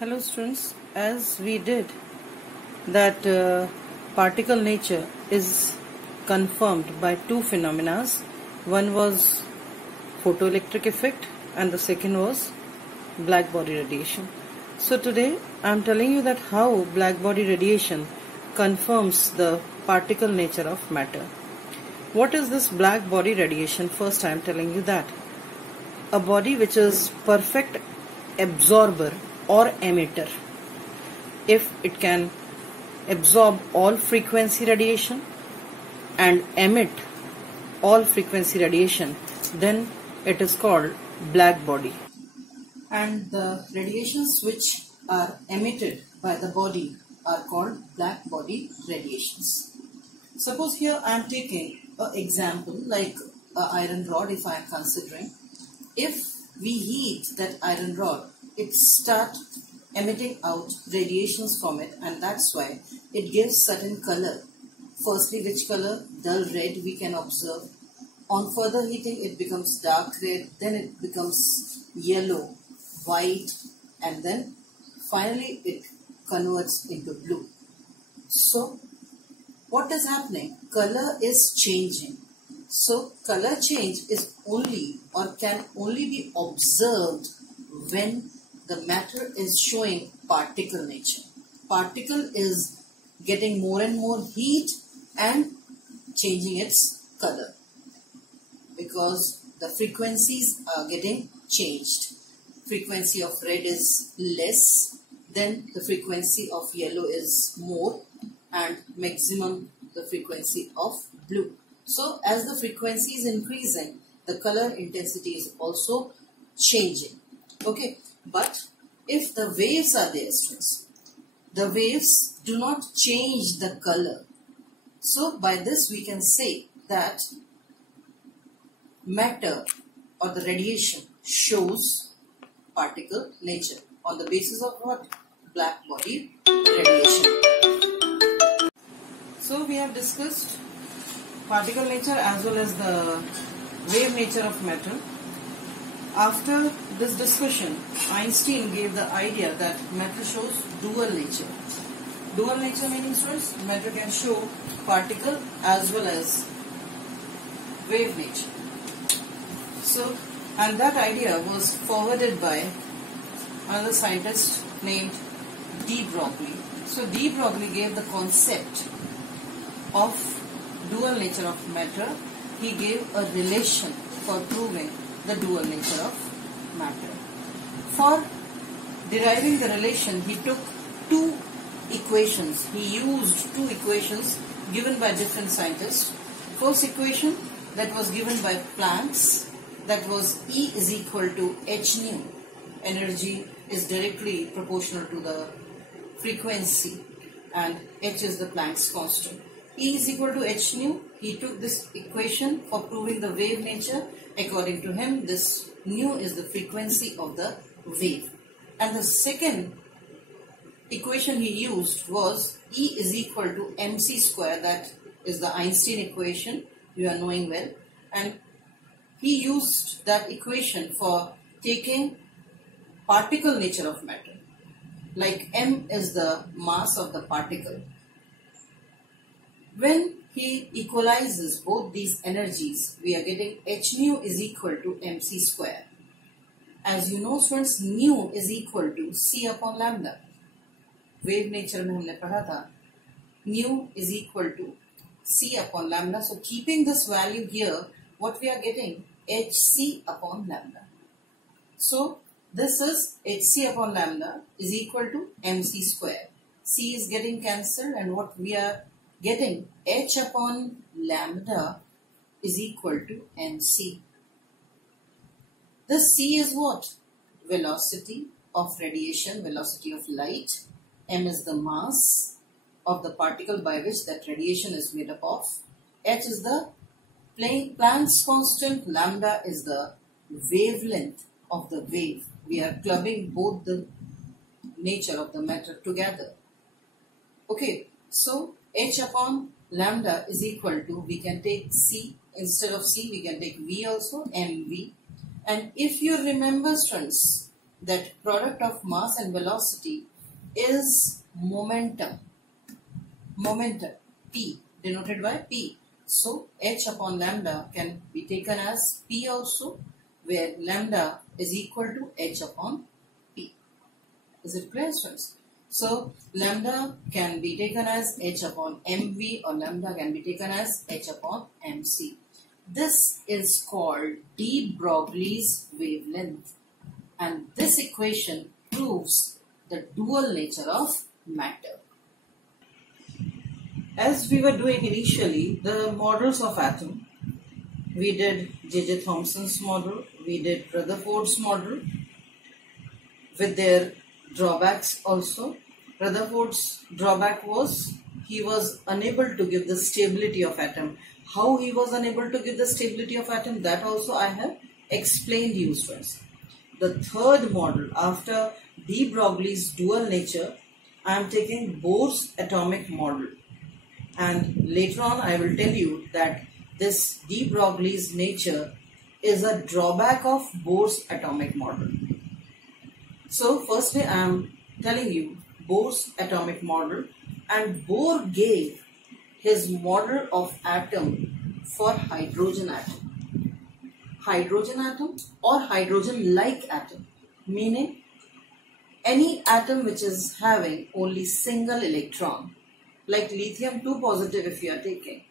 Hello students, as we did that particle nature is confirmed by two phenomena. One was photoelectric effect and the second was blackbody radiation. So today I am telling you that how blackbody radiation confirms the particle nature of matter. What is this blackbody radiation? First I am telling you that a body which is perfect absorber or emitter, if it can absorb all frequency radiation and emit all frequency radiation, then it is called black body. And the radiations which are emitted by the body are called black body radiations. Suppose here I am taking an example like an iron rod. If I am considering, if we heat that iron rod, it starts emitting out radiations from it, and that's why it gives certain color. Firstly, which color? Dull red we can observe. On further heating it becomes dark red, then it becomes yellow, white, and then finally it converts into blue. So what is happening? Color is changing. So color change is only or can only be observed when the matter is showing particle nature. Particle is getting more and more heat and changing its color because the frequencies are getting changed. Frequency of red is less, then the frequency of yellow is more, and maximum the frequency of blue. So as the frequency is increasing, the color intensity is also changing. Okay, but if the waves are there, students, the waves do not change the color. So by this we can say that matter or the radiation shows particle nature on the basis of what? Black body radiation. So we have discussed particle nature as well as the wave nature of matter. After this discussion, Einstein gave the idea that matter shows dual nature. Dual nature meaning, students, matter can show particle as well as wave nature. So, and that idea was forwarded by another scientist named de Broglie. So de Broglie gave the concept of dual nature of matter. He gave a relation for proving the dual nature of matter. For deriving the relation, he took two equations. He used two equations given by different scientists. First equation that was given by Planck's, that was E is equal to h nu. Energy is directly proportional to the frequency and h is the Planck's constant. E is equal to h nu. He took this equation for proving the wave nature. According to him, this nu is the frequency of the wave. And the second equation he used was E is equal to mc square. That is the Einstein equation, you are knowing well. And he used that equation for taking particle nature of matter. Like m is the mass of the particle. When he equalizes both these energies, we are getting h nu is equal to mc square. As you know, students, nu is equal to c upon lambda. Wave nature में हमने पढ़ा था, nu is equal to c upon lambda. So keeping this value here, what we are getting? hc upon lambda. So this is hc upon lambda is equal to mc square. C is getting cancelled, and what we are getting, h upon lambda is equal to mc. This c is what? Velocity of radiation, velocity of light. M is the mass of the particle by which that radiation is made up of. H is the Planck's constant. Lambda is the wavelength of the wave. We are clubbing both the nature of the matter together. Okay, so h upon lambda is equal to, we can take c, instead of c we can take v also, mv. And if you remember, students, that product of mass and velocity is momentum. Momentum, P, denoted by P. So h upon lambda can be taken as P also, where lambda is equal to h upon P. Is it clear, students? So lambda can be taken as h upon mv, or lambda can be taken as h upon mc. This is called de Broglie's wavelength, and this equation proves the dual nature of matter. As we were doing initially, the models of atom, we did J.J. Thomson's model, we did Rutherford's model with their drawbacks also. Rutherford's drawback was he was unable to give the stability of atom. How he was unable to give the stability of atom, that also I have explained you, students. The third model after de Broglie's dual nature, I am taking Bohr's atomic model. And later on I will tell you that this de Broglie's nature is a drawback of Bohr's atomic model. So firstly I am telling you Bohr's atomic model, and Bohr gave his model of atom for hydrogen atom. Hydrogen atom or hydrogen-like atom, meaning any atom which is having only single electron, like lithium 2 positive if you are taking.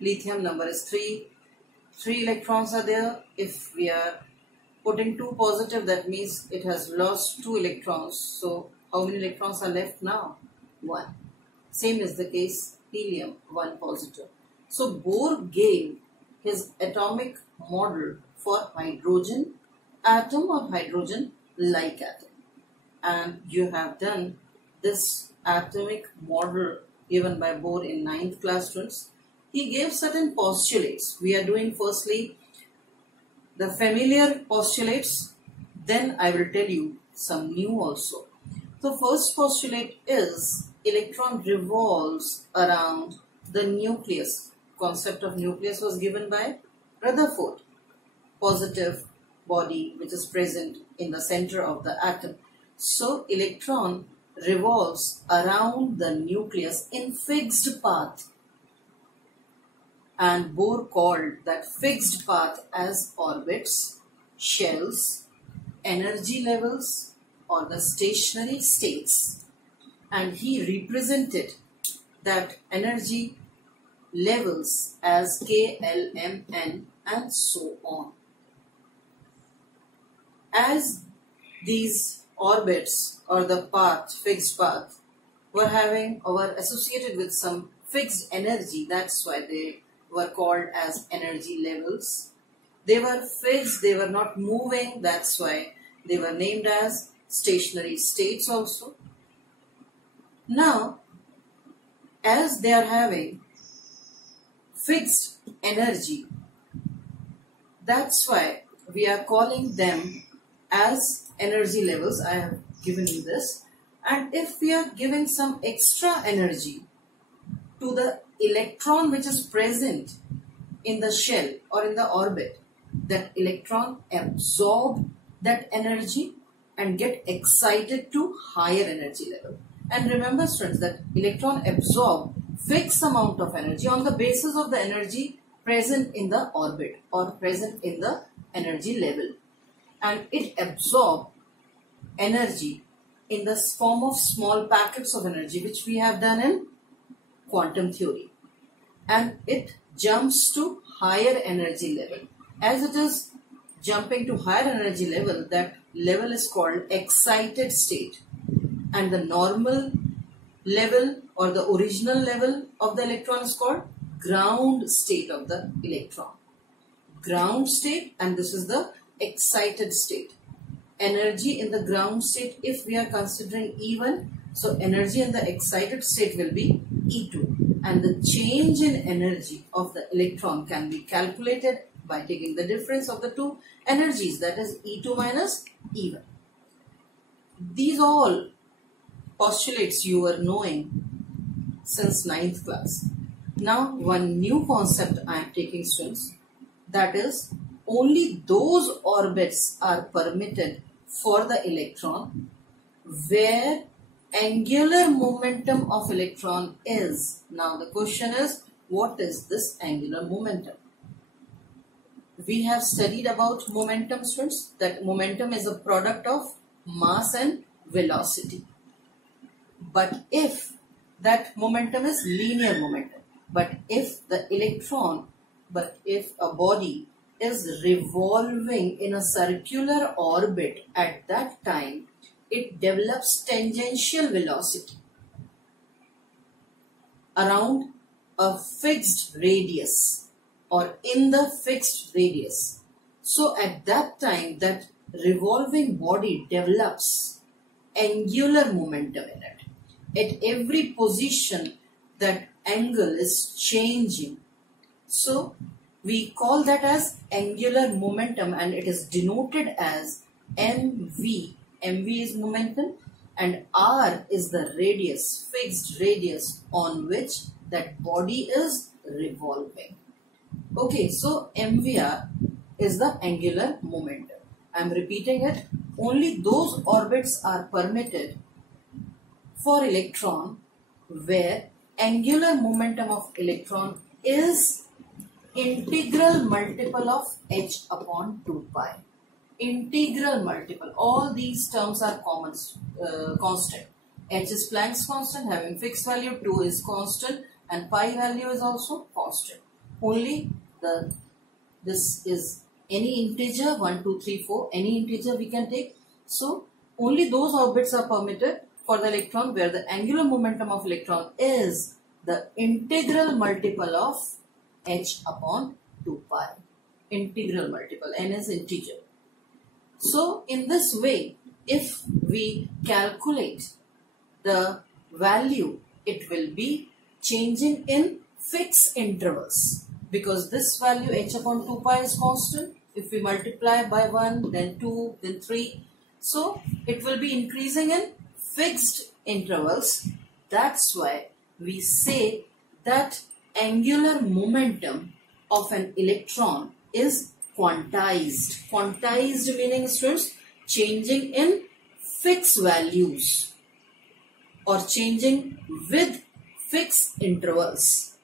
Lithium number is 3. 3 electrons are there. If we are putting 2 positive, that means it has lost 2 electrons. So how many electrons are left now? 1. Same is the case helium, 1 positive. So Bohr gave his atomic model for hydrogen atom or hydrogen-like atom. And you have done this atomic model given by Bohr in 9th class, students. He gave certain postulates. We are doing firstly the familiar postulates, then I will tell you some new also. The first postulate is electron revolves around the nucleus. Concept of nucleus was given by Rutherford. Positive body which is present in the center of the atom. So electron revolves around the nucleus in fixed path, and Bohr called that fixed path as orbits, shells, energy levels, or the stationary states, and he represented that energy levels as K, L, M, N, and so on. As these orbits or the path, fixed path, were associated with some fixed energy, that's why they were called as energy levels. They were fixed, they were not moving, that's why they were named as stationary states also. Now, as they are having fixed energy, that's why we are calling them as energy levels. I have given you this. And if we are giving some extra energy to the electron which is present in the shell or in the orbit, that electron absorb that energy and get excited to higher energy level. And remember, students, that electron absorb fixed amount of energy on the basis of the energy present in the orbit or present in the energy level. And it absorbs energy in the form of small packets of energy, which we have done in quantum theory. And it jumps to higher energy level. As it is jumping to higher energy level, that level is called excited state. And the normal level or the original level of the electron is called ground state of the electron. Ground state, and this is the excited state. Energy in the ground state, if we are considering E1, so energy in the excited state will be E2. And the change in energy of the electron can be calculated by taking the difference of the two energies, that is E2 minus E1. These all postulates you were knowing since 9th class. Now one new concept I am taking, students, that is only those orbits are permitted for the electron where angular momentum of electron is. Now the question is, what is this angular momentum? We have studied about momentum, students, that momentum is a product of mass and velocity. But if that momentum is linear momentum, but if a body is revolving in a circular orbit, at that time it develops tangential velocity around a fixed radius or in the fixed radius. So at that time that revolving body develops angular momentum in it. At every position that angle is changing. So we call that as angular momentum, and it is denoted as mv. mv is momentum and r is the radius, fixed radius on which that body is revolving. Okay, so mvr is the angular momentum. I am repeating it. Only those orbits are permitted for electron where angular momentum of electron is integral multiple of h upon 2 pi. Integral multiple. All these terms are common, constant. H is Planck's constant having fixed value, 2 is constant, and pi value is also constant. Only this is any integer, 1, 2, 3, 4, any integer we can take. So only those orbits are permitted for the electron where the angular momentum of electron is the integral multiple of h upon 2 pi. Integral multiple, n is integer. So in this way, if we calculate the value, it will be changing in fixed intervals, because this value h upon 2 pi is constant. If we multiply by 1, then 2, then 3, so it will be increasing in fixed intervals. That's why we say that angular momentum of an electron is quantized. Quantized meaning, students, changing in fixed values or changing with fixed intervals.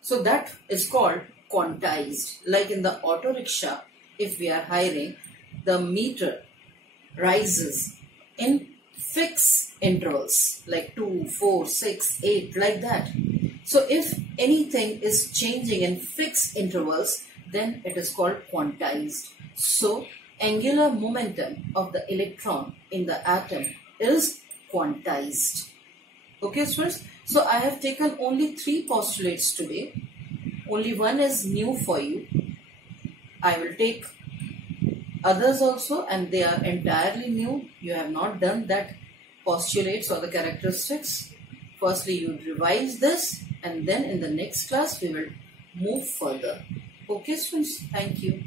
So that is called quantized. Like in the auto rickshaw, if we are hiring, the meter rises in fixed intervals like 2, 4, 6, 8, like that. So if anything is changing in fixed intervals, then it is called quantized. So angular momentum of the electron in the atom is quantized. Okay, students. So I have taken only 3 postulates today. Only one is new for you. I will take others also, and they are entirely new. You have not done that postulates or the characteristics. Firstly, you revise this, and then in the next class we will move further. Okay, students. Thank you.